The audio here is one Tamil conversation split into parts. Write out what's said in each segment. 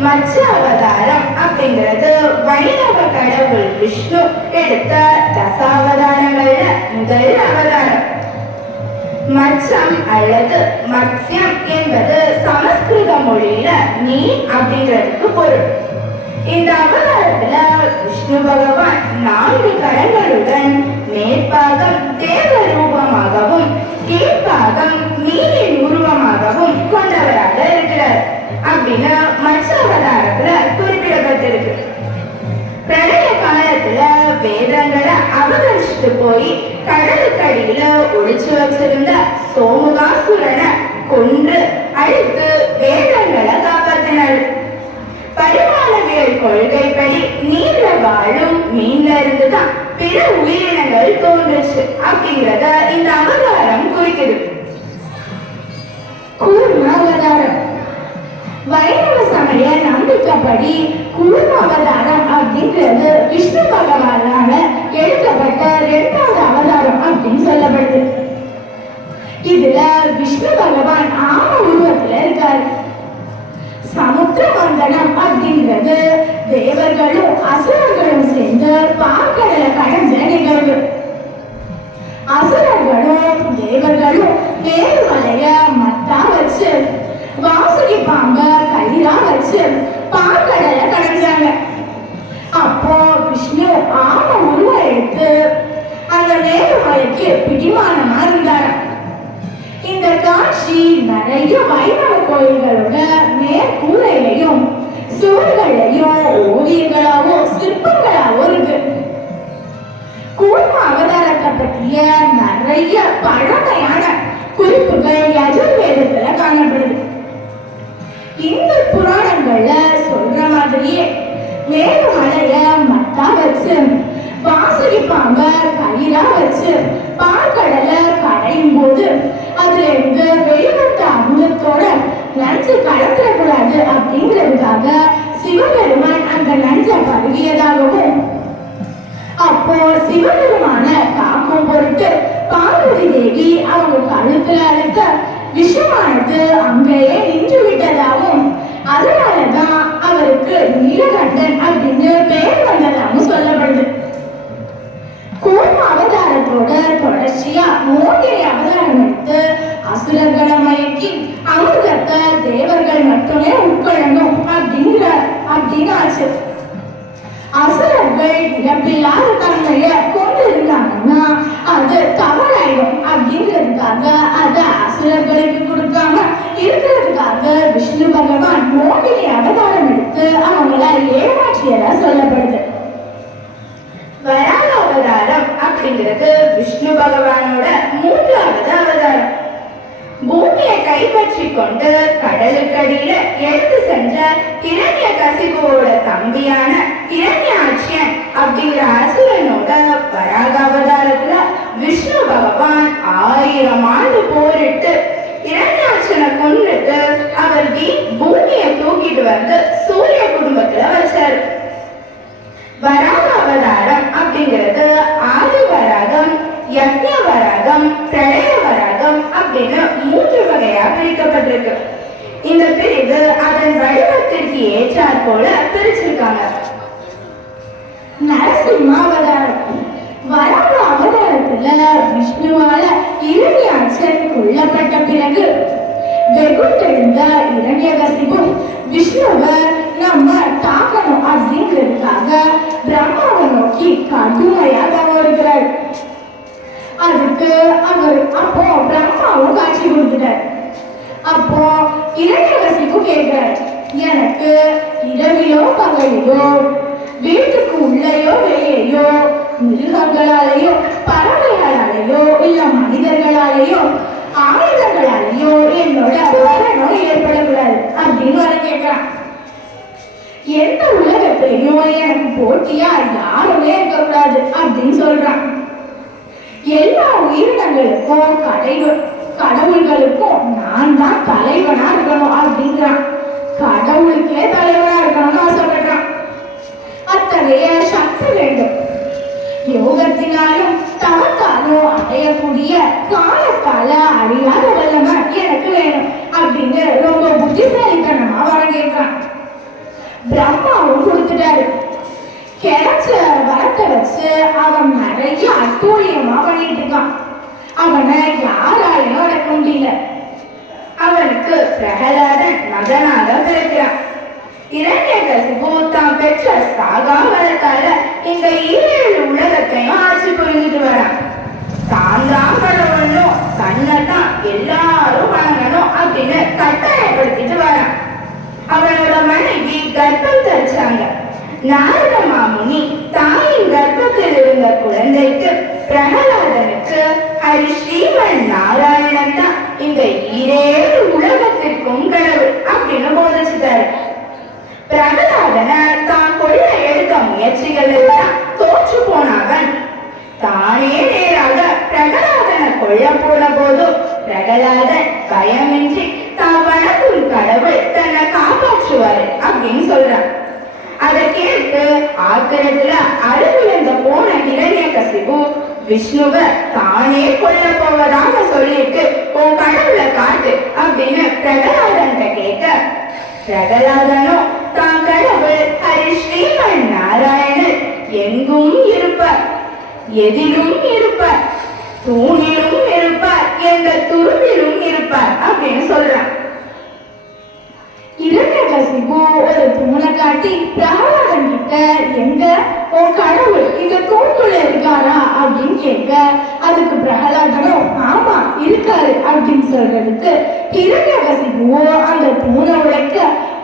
மச்ச அவதாரம் அப்படிங்கிறது வைணவ கடவுள் விஷ்ணு எடுத்த தசாவதாரங்கள்ல முதல் அவதாரம். மச்சம் அல்லது மத்ஸ்யம் என்பது சமஸ்கிருத மொழியில நீர் அப்படிங்கிறதுக்கு பொருள். இந்த அவதாரத்துல விஷ்ணு பகவான் 4 கரங்களுடன் மேற்பாகம் தேவ ரூபமாகவும் கீழ்பாகம் மீனின் உருவமாகவும் கொண்டவராக இருக்கிறார் அப்படின்னு மச்ச அவதாரத்துல குறிப்பிடப்பட்டிருக்கு. பிரளய காலத்துல வேதங்களை அபகரிச்சுட்டு போய் கடலுக்கடியில ஒளிச்சு வச்சிருந்த சோமுகாசுரனை கொன்று அழித்து வேதங்களை காப்பாற்றினார். பரிமாணவியல் கொள்கைப்படி நீர்ல வாழும் மீன்ல இருந்துதான் பிற உயிரினங்கள் தோன்றுச்சு அப்படிங்கிறத இந்த அவதாரம் குறிக்குது. கூர்ம அவதாரம் வைணவ சமய நம்பிக்கைப்படி கூர்ம அவதாரம் அப்படிங்கிறது விஷ்ணு பகவானால எடுக்கப்பட்ட 2வது அவதாரம் அப்படின்னு சொல்லப்படுது. இதுல விஷ்ணு பகவான் ஆம உருவத்துல இருக்காரு. சமுத்திர மந்தனம் அப்படிங்கிறது தேவர்களும் அசுரர்களும் சேர்ந்து பார்க்கடலை கடைஞ்ச நிகழ்வு. அசுரர்களும் தேவர்களும் வேறுவலைய மத்தா வச்சு வாசுகி பாம்ப கயிறா வச்சு பார்க்கடலை கடைஞ்சாங்க. அப்போ விஷ்ணு ஆம உருவம் எடுத்து அந்த வேறுவலைக்கு பிடிமானமா இருந்தாங்க. இந்த காட்சி நிறைய வைணவ கோயில்களோட மேற்கூரையிலையும் சுவர்களையும் ஓவியங்களாவும் சிற்பங்களாவும் இருக்கு. கூர்ம அவதாரத்தை பற்றிய நிறைய பழமையான குறிப்புகள் யஜுர்வேதத்துல காணப்படுது. இந்து புராணங்கள்ல சொல்ற மாதிரியே மேலுமலைய மத்தா வச்சு வாசுகி பாம்ப கயிறா வச்சு பார்க்கடலை கடையும் போது அதுல இருந்து வெளிவந்த அமுதத்தோட நஞ்சு கலந்துடக்கூடாது அப்படிங்கிறதுக்காக சிவபெருமான் அந்த நஞ்சை பருகியதாகவும், அப்போ சிவபெருமான காக்கும் பொருட்டு பார்வதி தேவி அவங்க கழுத்துல அழுத்த விஷமானது அங்கேயே நின்று விட்டதாகவும், அதனாலதான் அவருக்கு நீலகண்டன் அப்படின்னு பெயர் வந்ததாகவும் சொல்லப்படுது. கூர்ம அவதாரத்தோட தொடர்ச்சியா மோகினி அவதாரம் எடுத்து அசுரர்களை மயக்கி அமிர்தத்தை தேவர்கள் மட்டுமே உட்கொள்ளணும் அப்படின்னு ஆச்சு. அசுரர்கள் இறப்பில்லாத தன்மைய கொண்டு இருந்தாங்கன்னா அது தவறாயிடும் அப்படிங்கிறதுக்காக அதை அசுரர்களுக்கு கொடுக்காம இருக்கிறதுக்காக விஷ்ணு பகவான் மோகினி அவதாரம் எடுத்து அவங்கள ஏமாற்றியதா சொல்லப்படுது. வராக அவதாரம் அப்படிங்கிறது விஷ்ணு பகவானோட 3வது அவதாரம். பூமியை கைப்பற்றி கொண்டு கடலுக்கடியில எடுத்து சென்ற இரண்ய கசிபுவோட தம்பியான இரண்யாட்சியன் அப்படிங்கிற அசுரனோட வராக அவதாரத்துல விஷ்ணு பகவான் 1000 ஆண்டு போரிட்டு இரண்யாட்சனை கொண்டுட்டு அவர் பூமியை தூக்கிட்டு வந்து சூரிய குடும்பத்துல வச்சாரு. வராக அவதாரம் அப்படிங்கிறது ஆதி வராகம், யக்ஞ வராகம், பிரளய வராகம் அப்படின்னு 3 வகையா பிரிக்கப்பட்டிருக்கு. இந்த பிரிவு அதன் வடிவத்திற்கு ஏற்றாற் போல பிரிச்சிருக்காங்க. நரசிம்ம அவதாரம் வராக அவதாரத்துல விஷ்ணுவால இரண்யாட்சன் கொல்லப்பட்ட பிறகு வெகுண்டெழுந்த இரண்யகசிபு விஷ்ணுவை நம்ம தாக்கணும் அப்படிங்கிறதுக்காக பிரம்மாவை நோக்கி கடுமையா தவம் இருக்கிறார். அதுக்கு அவர் அப்போ பிரம்மாவும் காட்சி கொடுத்துட்டார். அப்போ இரண்யகசிபு கேட்கிறார், எனக்கு இரவிலோ பகலிலோ வீட்டுக்கு உள்ளேயோ வெளியேயோ மிருகங்களாலேயோ பறவைகளாலேயோ இல்ல மனிதர்களாலேயோ ஆயுதங்களாலேயோ என்னோட மரணம் ஏற்படக்கூடாது அப்படின்னு வர கேட்கிறான். எந்த உலகத்திலையும் எனக்கு போட்டியா யாருமே இருக்கக்கூடாது அப்படின்னு சொல்றான். எல்லா உயிரினங்களுக்கும் கடவுள்களுக்கும் நான் தான் தலைவனா இருக்கணும் அப்படிங்கிறான். கடவுளுக்கே தலைவனா இருக்கணும்னு ஆசைப்படுறான். அத்தகைய சக்தி வேண்டும். யோகத்தினாலும் தவத்தாலும் அடையக்கூடிய காலத்தால அழியாத வல்லமை எனக்கு வேணும் அப்படின்னு ரொம்ப புத்திசாலித்தனமா வர கேட்கிறான். முடியல. அவனுக்கு பிரகலாதன் மகனாக பிறக்கிறான். இரண்யகசிபு தான் பெற்ற சாகாவரத்தால இந்த 7 உலகத்தையும் ஆட்சி புரிஞ்சுட்டு வரான். தான் கடவுளும் தன்னைத்தான் எல்லாரும் வணங்கணும் அப்படின்னு கட்டாயப்படுத்திட்டு வரான். அவனோட மனைவி கர்ப்பம் தரிச்சாங்க. நாரத மாமுனி தாயின் கர்ப்பத்தில் இருந்த குழந்தைக்கு பிரகலாதனுக்கு ஹரி ஸ்ரீமன் நாராயணன் தான் இந்த 7 உலகத்திற்கும் கடவுள் அப்படின்னு போதிச்சுட்டாரு. பிரகலாதனை தான் கொள்ள எடுத்த முயற்சிகள் எல்லாம் தோற்று போனவன் தானே நேராக பிரகலாதனை கொள்ள போன போதும் பிரகலாதன் பயமின்றி தான் வணங்கும் கடவுள் தன்னை காப்பாற்றுவாரு அப்படின்னு சொல்றான். அதை கேட்டு ஆத்திரத்துல அருகிலிருந்த போன இரண்யகசிபு விஷ்ணுவை தானே கொல்ல போவதாக சொல்லிட்டு உன் கடவுளை காட்டு அப்படின்னு பிரகலாதன் கேட்க, பிரகலாதனும் தான் கடவுள் ஹரி ஸ்ரீமன் நாராயணன் எங்கும் இருப்பார், எதிலும் இருப்பார், தூணிலும் இருப்பார், எந்த துருவிலும் இருப்பார் அப்படின்னு சொல்றான். இரண்யகசிபு ஒரு தூணை காட்டி பிரகலாதன் கிட்ட, எங்க உன் கடவுள் இந்த தூண்குள்ள இருக்காரா அப்படின்னு கேட்க, அதுக்கு பிரகலாதனும் ஆமா இருக்காரு அப்படின்னு சொல்றதுக்கு இரண்யகசிபு அந்த தூணை உடைக்க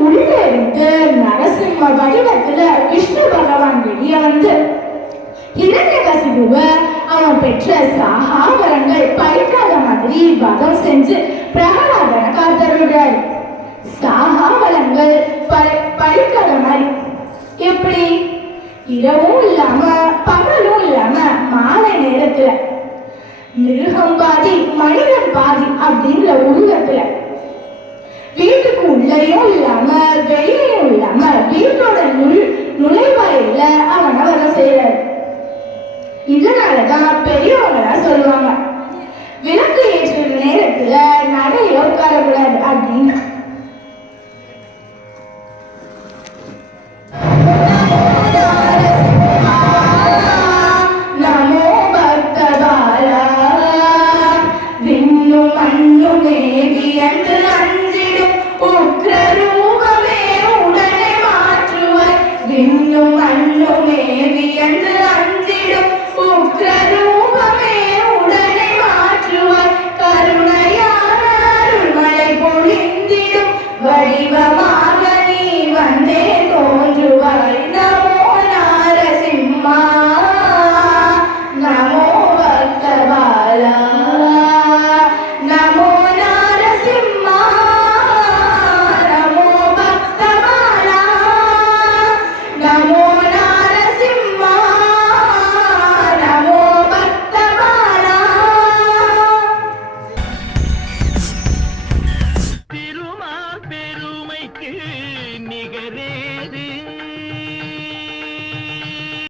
உள்ள இருந்து நரசிம்ம வடிவத்துல விஷ்ணு பகவான் வெளியே வந்து இரண்யகசிபுவை அவன் பெற்ற சாகாவரங்கள் பறிக்காத மாதிரி வதம் செஞ்சு பிரகலாதனை காத்தருள்றாரு. சாகாவளங்கள் பறிக்காத மாதிரி எப்படி? இரவும் இல்லாம பகலும் இல்லாம மாலை நேரத்துல மிருகம் பாதி மனிதன் பாதி அப்படிங்கிற உருவத்துல வீட்டுக்கு உள்ளேயும் இல்லாம வெளியிலையும் இல்லாம வீட்டோட நுழைவாயில அவனை வர செய்யறாரு. இதனாலதான் பெரியவங்களா சொல்லுவாங்க, விளக்கு ஏற்ற நேரத்துல நடையில உட்காரக்கூடாது அப்படின்னு.